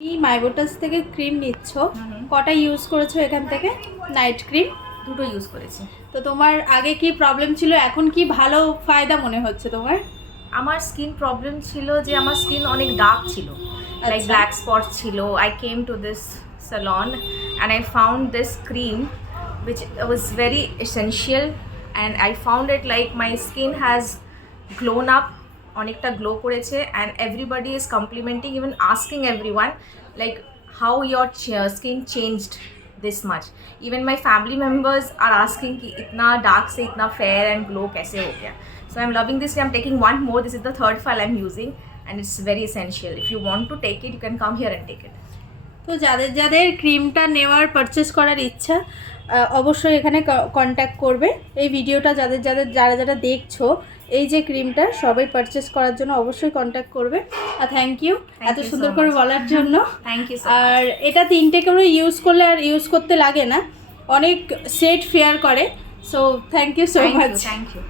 তুমি মাইবোটাস থেকে ক্রিম নিচ্ছ, কটা ইউজ করেছো এখান থেকে? নাইট ক্রিম দুটো ইউজ করেছি। তো তোমার আগে কি প্রবলেম ছিল, এখন কি ভালো ফায়দা মনে হচ্ছে তোমার? আমার স্কিন প্রবলেম ছিল যে আমার স্কিন অনেক ডার্ক ছিল, লাইক ব্ল্যাক স্পট ছিল। I came to this salon and I found this cream which was very essential and I found it like my skin has glown up, অনেকটা glow করেছে and everybody is complimenting, even asking everyone like how your skin changed this much. Even my family members are asking कि इतना dark से इतना fair and glow कैसे हो गया. So I'm loving this. I'm taking one more. This is the third file I'm using and it's very essential. If you want to take it, you can come here and take it. তো যাদের যাদের ক্রিমটা নেওয়ার purchase করার ইচ্ছা অবশ্যই এখানে contact করবে। এই ভিডিওটা যারা যারা দেখছো, এই যে ক্রিমটা সবাই পারচেস করার জন্য অবশ্যই কন্ট্যাক্ট করবে। আর থ্যাংক ইউ এত সুন্দর করে বলার জন্য। Thank you. আর এটা 3টে করে ইউজ করলে আর ইউজ করতে লাগে না, অনেক সেট ফেয়ার করে। So thank you so much. Thank you.